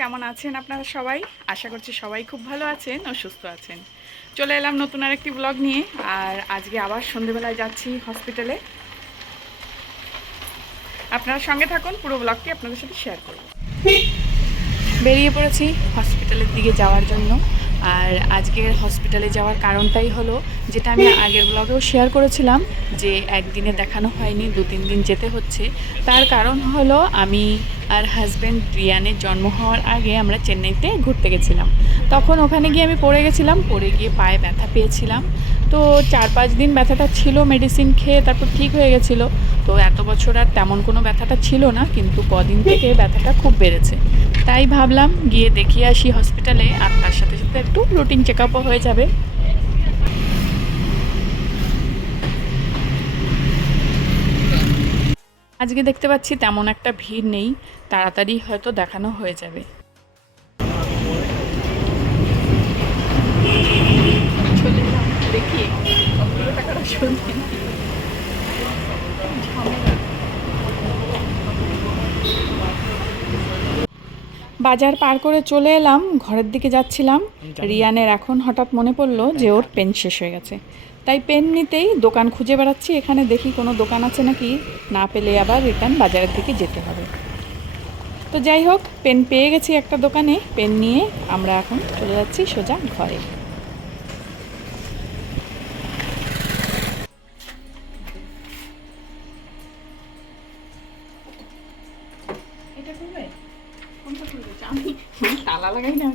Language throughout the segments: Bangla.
কেমন আছেন আপনারা সবাই? আশা করছি সবাই খুব ভালো আছেন ও সুস্থ আছেন। চলে এলাম নতুন আর একটি ব্লগ নিয়ে, আর আজকে আবার সন্ধেবেলায় যাচ্ছি হসপিটালে আপনারা সঙ্গে থাকুন, পুরো ব্লগটি আপনাদের সাথে শেয়ার করব। বেরিয়ে পড়েছি হসপিটালের দিকে যাওয়ার জন্য। আর আজকের হসপিটালে যাওয়ার কারণটাই হলো, যেটা আমি আগের ব্লগেও শেয়ার করেছিলাম, যে একদিনে দেখানো হয়নি দু তিন দিন যেতে হচ্ছে। তার কারণ হলো, আমি আর হাজব্যান্ড রিয়ানের জন্ম হওয়ার আগে আমরা চেন্নাইতে ঘুরতে গেছিলাম। তখন ওখানে গিয়ে আমি পড়ে গেছিলাম, পড়ে গিয়ে পায়ে ব্যথা পেয়েছিলাম। তো চার পাঁচ দিন ব্যথাটা ছিল মেডিসিন খেয়ে তারপর ঠিক হয়ে গেছিল। তো এত বছর আর তেমন কোনো ব্যথাটা ছিল না, কিন্তু কদিন থেকে ব্যথাটা খুব বেড়েছে। তাই ভাবলাম গিয়ে দেখিয়ে আসি হসপিটালে আর তার সাথে সাথে একটু রুটিন চেক আপও হয়ে যাবে। আজকে দেখতে পাচ্ছি তেমন একটা ভিড় নেই, তাড়াতাড়ি হয়তো দেখানো হয়ে যাবে। দেখি। টাকাটা বাজার পার করে চলে এলাম ঘরের দিকে যাচ্ছিলাম। রিয়ানের এখন হঠাৎ মনে পড়ল যে ওর পেন শেষ হয়ে গেছে। তাই পেন নিতেই দোকান খুঁজে বেড়াচ্ছি এখানে দেখি কোনো দোকান আছে নাকি? না পেলে আবার রিটার্ন বাজারের দিকে যেতে হবে। তো যাই হোক পেন পেয়ে গেছি একটা দোকানে পেন নিয়ে আমরা এখন চলে যাচ্ছি সোজা ঘরে।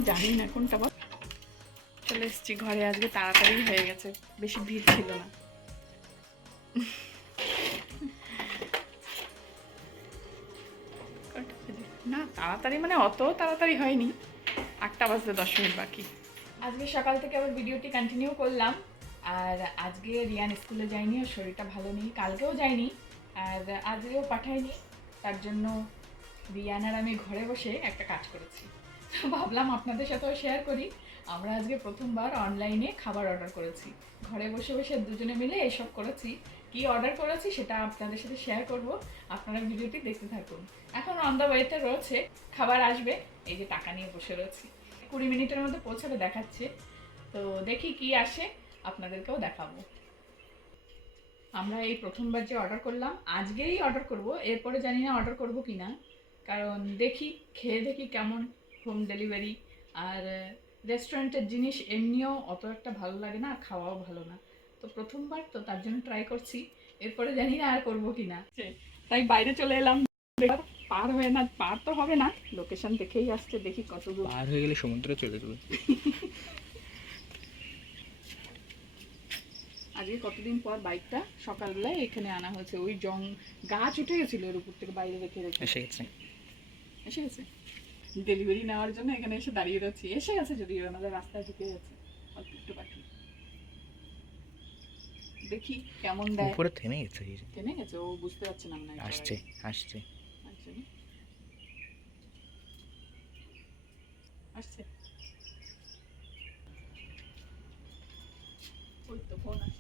জানি না কোনটা বল। চলে এসেছি ঘরে আজকে তাড়াতাড়ি হয়ে গেছে বেশি ভিড় ছিল না। না তাড়াতাড়ি মানে অত তাড়াতাড়ি হয়নি। আটটা বাজতে দশ মিনিট বাকি। আজকে সকাল থেকে আবার ভিডিওটি কন্টিনিউ করলাম। আর আজকে রিয়ান স্কুলে যায়নি ওর শরীরটা ভালো নেই কালকেও যায়নি। আর আজকেও পাঠায়নি তার জন্য রিয়ান আর আমি ঘরে বসে একটা কাজ করেছি। ভাবলাম আপনাদের সাথেও শেয়ার করি। আমরা আজকে প্রথমবার অনলাইনে খাবার অর্ডার করেছি। ঘরে বসে বসে দুজনে মিলে এসব করেছি। কি অর্ডার করেছি সেটা আপনাদের সাথে শেয়ার করব। আপনারা ভিডিওটি দেখতে থাকুন। এখন দ্য ওয়েতে রয়েছে, খাবার আসবে। এই যে টাকা নিয়ে বসে রয়েছি। কুড়ি মিনিটের মধ্যে পৌঁছাবে, দেখাচ্ছে। তো দেখি কি আসে, আপনাদেরকেও দেখাবো। আমরা এই প্রথমবার যে অর্ডার করলাম, আজকেই অর্ডার করব। এরপরে জানি না অর্ডার করব কি না কারণ দেখি, খেয়ে দেখি কেমন হোম ডেলিভারি আর রেস্টুরেন্টের জিনিস এমনিও অত একটা ভালো লাগে না আর খাওয়াও ভালো না। তো প্রথমবার তো তার জন্য ট্রাই করছি এরপরে জানি না আর করব কি না তাই বাইরে চলে এলাম। পার হয়ে না পার তো হবে না লোকেশন দেখেই আসছে দেখি কত দূর পার হয়ে গেলে সমুদ্রে চলে যাবে। আজকে কতদিন পর বাইকটা সকালবেলায় এখানে আনা হয়েছে ওই জং গাছ উঠে গেছিল ওর উপর থেকে বাইরে রেখে রেখে। এসে গেছে। এসে গেছে? ডেলিভারি নেওয়ার জন্য এখানে এসে দাঁড়িয়ে রয়েছি। এসে গেছে যদিও আমাদের রাস্তায় ঢুকে গেছে। অল্প একটু বাকি। দেখি কেমন দেয়। উপরে থেমে গেছে থেমে গেছে ও বুঝতে পারছে না মনে আসছে আসছে। আসছে আসছে। ওই তো ফোন আসছে।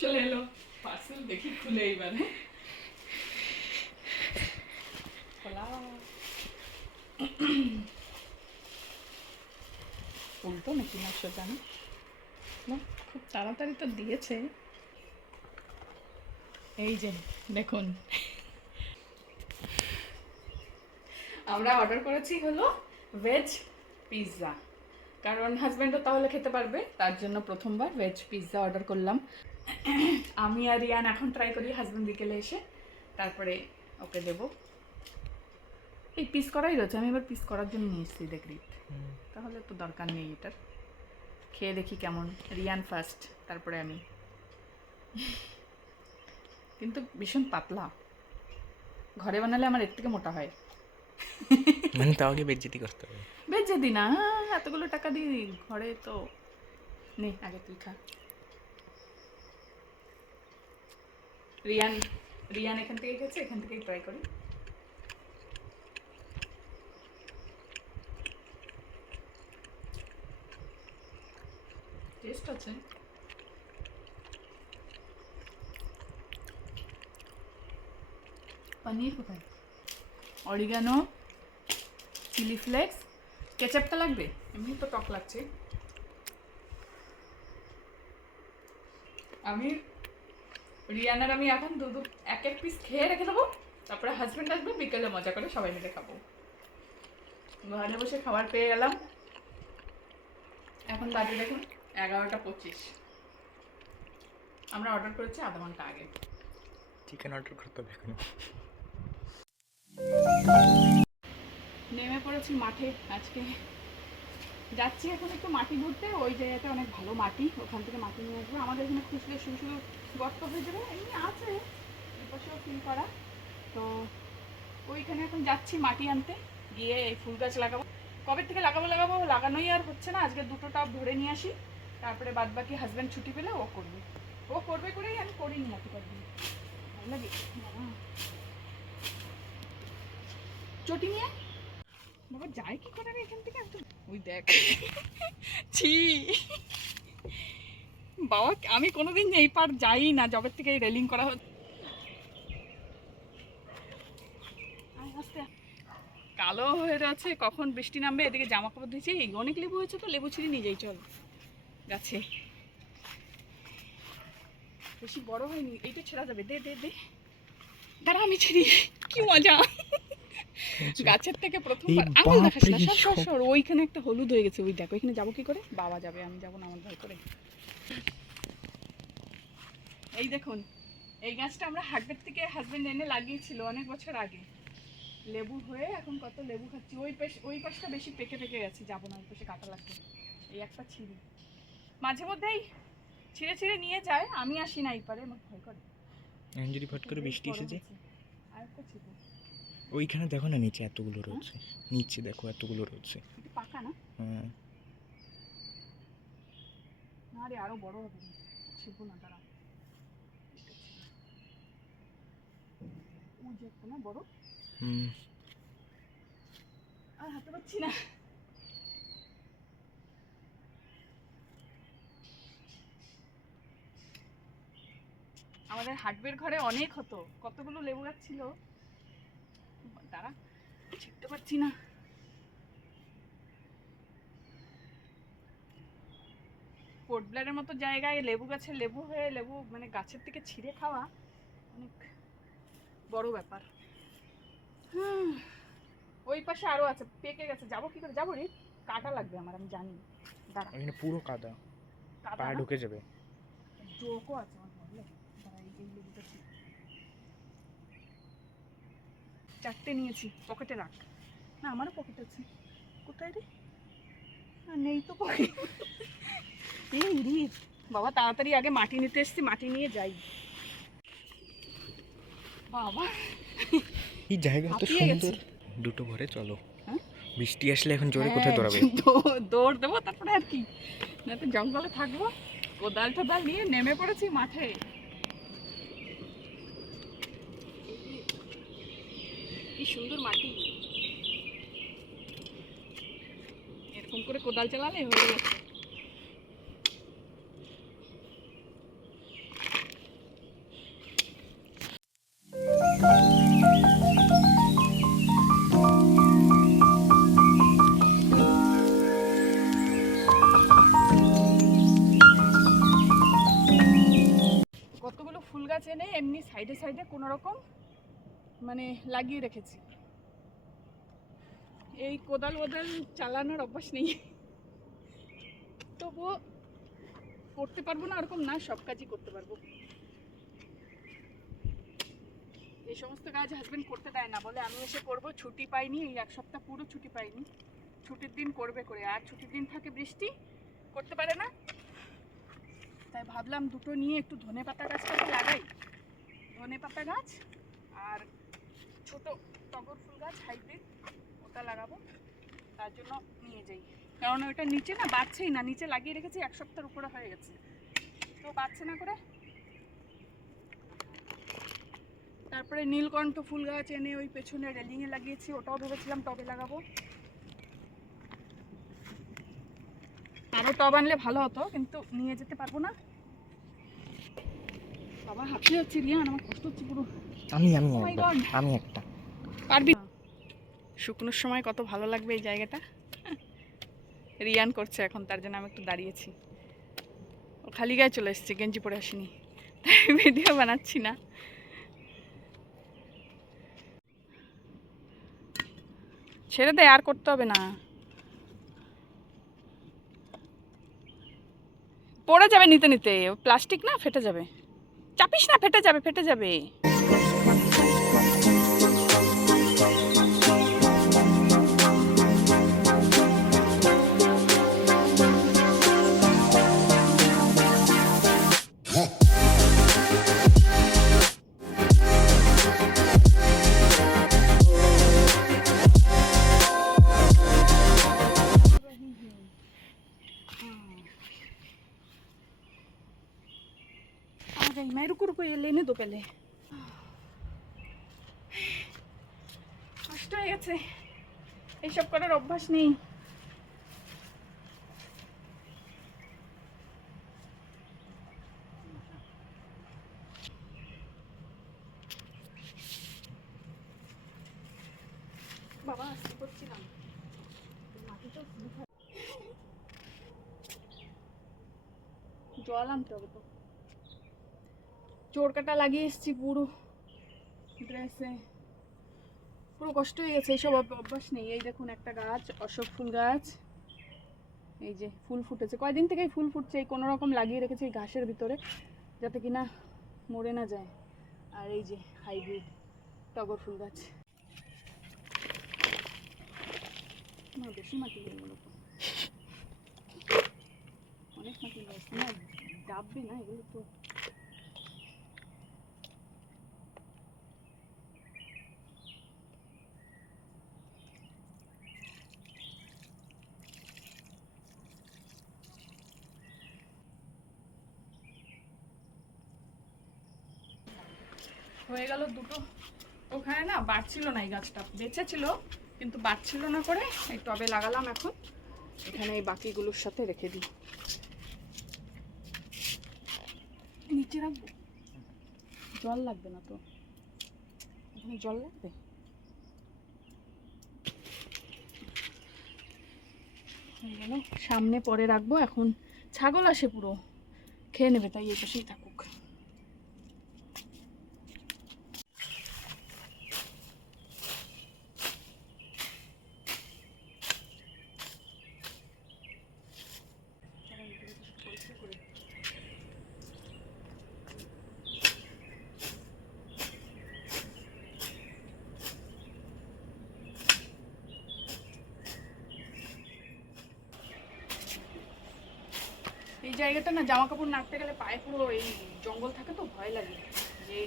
চলে এলো। পার্সেল দেখি খুলে এইবারে খোলা। উল্টো নাকি না সোজা না না, খুব তাড়াতাড়ি তো দিয়েছে। এই যে দেখুন। আমরা অর্ডার করেছি হলো ভেজ পিৎজা কারণ হাজব্যান্ডও তাহলে খেতে পারবে। তার জন্য প্রথমবার ভেজ পিৎজা অর্ডার করলাম। আমি আর রিয়ান এখন ট্রাই করি হাজব্যান্ড বিকেলে এসে। তারপরে ওকে দেবো। এই পিস করাই রয়েছে। আমি এবার পিস করার জন্য নিয়ে এসেছি দেখবি তাহলে তো দরকার নেই এটার। খেয়ে দেখি কেমন। রিয়ান ফার্স্ট তারপরে আমি। কিন্তু ভীষণ পাতলা। ঘরে বানালে আমার এর থেকে মোটা হয়। মানে তাও আগে বেজ্জিতি করতে হবে। বেচে দি না এতগুলো টাকা দিয়ে ঘরে তো নে, আগে তুই খা। রিয়ান রিয়ান এখান থেকে গেছে, এখান থেকেই ট্রাই করি। টেস্ট আছে? পনির কোথায়? অরিগানো চিলি ফ্লেক্স কেচাপটা লাগবে? এমনি তো টক লাগছে। আমি, রিয়ানার আমি এখন দু দু, এক এক পিস খেয়ে রেখে দেবো, তারপরে হাজব্যান্ড আসবে, বিকেলে মজা করে সবাই মিলে খাব। ঘরে বসে খাবার পেয়ে গেলাম। এখন বাজে দেখুন এগারোটা পঁচিশ। আমরা অর্ডার করেছি আধা ঘণ্টা আগে। চিকেন অর্ডার করতে হবে এখন নেমে পড়েছি মাঠে আজকে। যাচ্ছি এখন একটু মাটি ঘুরতে ওই জায়গাতে অনেক ভালো মাটি, ওখান থেকে মাটি নিয়ে আসব। আমাদের এখানে খুঁজলে শুরু শুরু গর্ত হয়ে যাবে, এমনি আছে, এপাশেও ফিল করা তো ওইখানে এখন যাচ্ছি মাটি আনতে, গিয়ে এই ফুল গাছ লাগাবো। কবে থেকে লাগাবো লাগাবো, লাগানোই আর হচ্ছে না, আজকে দুটো টব ধরে নিয়ে আসি। তারপরে বাদ বাকি হাজব্যান্ড ছুটি পেলে ও করবে। ও করবে করেই, আমি করিনি এতটা দিন ভালো লাগে। চটি নিয়ে। বাবা, যায় কি করে এখান থেকে ওই দেখ। ছি। বাবা, আমি কোনোদিন এই পার যাই না জবের থেকে রেলিং করা হচ্ছে। কালো হয়ে আছে কখন বৃষ্টি নামবে, এদিকে জামা কাপড় দিয়েছি অনেক লেবু হয়েছে তো, লেবু ছিঁড়ে নিয়ে যাই, চল। গাছে বেশি বড় হয়নি, এইটা ছেঁড়া যাবে, দে দে দে। দাঁড়া, আমি ছিঁড়ি। কি মজা। গাছের থেকে প্রথমবার আঙুল দেখাস না সর সর ওইখানে একটা হলুদ হয়ে গেছে ওই দেখো এখানে যাব কি করে? বাবা যাবে আমি যাব না আমার ভয় করে। এই দেখুন এই গাছটা আমরা হাটবের থেকে হাজবেন্ড এনে লাগিয়েছিল অনেক বছর আগে। লেবু হয়ে এখন কত লেবু খাচ্ছি। ওই পাশ ওই পাশটা বেশি পেকে পেকে গেছে যাব না ওই পাশে কাটা লাগবে। এই একটা ছিঁড়ি। মাঝে মধ্যেই ছিঁড়ে ছিঁড়ে নিয়ে যায় আমি আসি না এই পারে আমার ভয় করে। যদি ফট করে বৃষ্টি বড় এসেছে। আর একটা ছিল ওইখানে দেখো না নিচে এতগুলো রয়েছে? নিচে দেখো এতগুলো রয়েছে। পাকা না? হ্যাঁ। না রে আরও বড় হবে। ছিপো না দাঁড়া। ওই যে একটা না বড়? হুম। আর হাতে পাচ্ছি না। আমাদের হাটবের ঘরে অনেক হতো। কতগুলো লেবু গাছ ছিল? দাঁড়া ছিটতে পারছি না। পোর্টব্লারের মতো জায়গায় লেবু গাছে লেবু হয়ে লেবু মানে গাছের থেকে ছিঁড়ে খাওয়া অনেক বড় ব্যাপার। ওই পাশে আরও আছে পেকে গেছে। যাব কি করে? যাব রে। কাটা লাগবে আমার আমি জানি। দাঁড়া। পুরো কাদা। কাটা ঢুকে যাবে। জোকও আছে আমার ভয় লাগে দাঁড়া এই এই লেবুটা ছিল। চারটে নিয়েছি পকেটে রাখ। না আমারও পকেট আছে। কোথায় রে? নেই তো পকেট। এই রে বাবা তাড়াতাড়ি আগে মাটি নিতে এসছি মাটি নিয়ে যাই। বাবা। এই জায়গা তো সুন্দর। দুটো ঘরে চলো। হ্যাঁ? বৃষ্টি আসলে এখন জোরে কোথায় হ্যাঁ, দৌড়াবে দৌড় দেবো তারপরে আর কি। না তো জঙ্গলে থাকব। কোদাল টোদাল নিয়ে নেমে পড়েছি মাঠে। কি সুন্দর মাটি। এরকম করে কোদাল চালালে হয়ে গেছে। কতগুলো ফুল গাছ এনে এমনি সাইডে সাইডে কোনো রকম মানে লাগিয়ে রেখেছি। এই কোদাল ওদাল চালানোর অভ্যাস নেই। তবুও করতে পারব না, ওরকম না, সব কাজই করতে পারব। এই সমস্ত কাজ হাজবেন্ড করতে দেয় না বলে আমি এসে করব, ছুটি পাইনি, এই এক সপ্তাহ পুরো ছুটি পাইনি। ছুটির দিন করবে করে, আর ছুটির দিন থাকে বৃষ্টি, করতে পারে না। তাই ভাবলাম দুটো নিয়ে একটু ধনে পাতা গাছটাকে লাগাই। ধনে পাতা গাছ আর ছোট টগর ফুল গাছ, হাইব্রিড, ওটা লাগাবো। তার জন্য নিয়ে যাই। কারণ ওটা নিচে না বাড়ছেই না, নিচে লাগিয়ে রেখেছি, এক সপ্তাহের উপরে হয়ে গেছে। তো বাড়ছে না করে? তারপরে নীলকণ্ঠ ফুল গাছ এনে ওই পেছনে রেলিংয়ে লাগিয়েছি, ওটাও ভেবেছিলাম টবে লাগাবো। আরও টব আনলে ভালো হতো, কিন্তু নিয়ে যেতে পারব না। বাবা, হাঁপিয়ে যাচ্ছে রিয়ান, আমার কষ্ট হচ্ছে পুরো। আমি আমি Oh একবার আমি একটা। পারবি? শুকনোর সময় কত ভালো লাগবে এই জায়গাটা? রিয়ান করছে এখন তার জন্য আমি একটু দাঁড়িয়েছি। ও খালি গায়ে চলে এসেছে গেঞ্জি পরে আসিনি। তাই ভিডিও বানাচ্ছি না। ছেড়ে দে আর করতে হবে না। পড়ে যাবে নিতে নিতে। প্লাস্টিক না ফেটে যাবে। চাপিস না ফেটে যাবে ফেটে যাবে। সকালে কষ্ট হয়ে গেছে। এইসব করার অভ্যাস নেই। জল আনতে হবে তো। চোর কাটা লাগিয়ে এসেছি পুরো ড্রেসে পুরো কষ্ট হয়ে গেছে, এইসব অভ- অভ্যাস নেই। এই দেখুন একটা গাছ, অশোক ফুল গাছ। এই যে ফুল ফুটেছে। কয়দিন থেকেই ফুল ফুটছে, এই কোনো রকম লাগিয়ে রেখেছি এই ঘাসের ভিতরে, যাতে কিনা মরে না যায়। আর এই যে হাইব্রিড টগর ফুল গাছ। বেশি মাটি। অনেক মাটি নেই। না, ডাববে না এগুলো তো। হয়ে গেল দুটো। ওখানে না বাড়ছিল না এই গাছটা। বেঁচে ছিল, কিন্তু বাড়ছিল না করে এই টবে লাগালাম এখন। এখানে এই বাকিগুলোর সাথে রেখে দিই। নিচে রাখব? জল লাগবে না তো। এখানে জল লাগবে? সামনে পরে রাখব, এখন ছাগল আসে পুরো। খেয়ে নেবে, তাই এই পাশেই থাকুক এই জায়গাটা না জামা কাপড় নাড়তে গেলে পায়ে পুরো এই জঙ্গল থাকে তো, ভয় লাগে। যে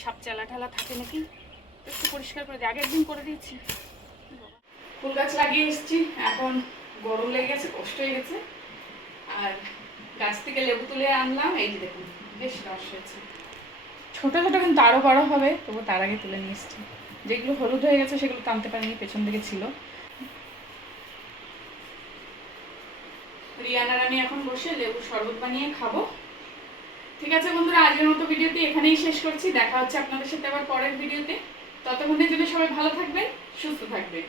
সাপ চালা ঠালা থাকে নাকি? একটু পরিষ্কার করে আগের দিন করে দিয়েছি। ফুল গাছ লাগিয়ে এসেছি, এখন গরম লেগে গেছে, কষ্ট হয়ে গেছে। আর গাছ থেকে লেবু তুলে আনলাম, এই যে দেখুন, বেশ রস হয়েছে। ছোটো ছোটো কিন্তু আরও বড় হবে, তবু তার আগে তুলে নিয়ে এসেছি। যেগুলো হলুদ হয়ে গেছে, সেগুলো টানতে পারিনি, পেছন দিকে ছিল। রিয়ানার আমি এখন বসে, লেবু শরবত বানিয়ে খাব। ঠিক আছে বন্ধুরা, আজকের মতো ভিডিওটি এখানেই শেষ করছি। দেখা হচ্ছে আপনাদের সাথে আবার পরের ভিডিওতে। ততক্ষণের জন্য সবাই ভালো থাকবেন, সুস্থ থাকবেন।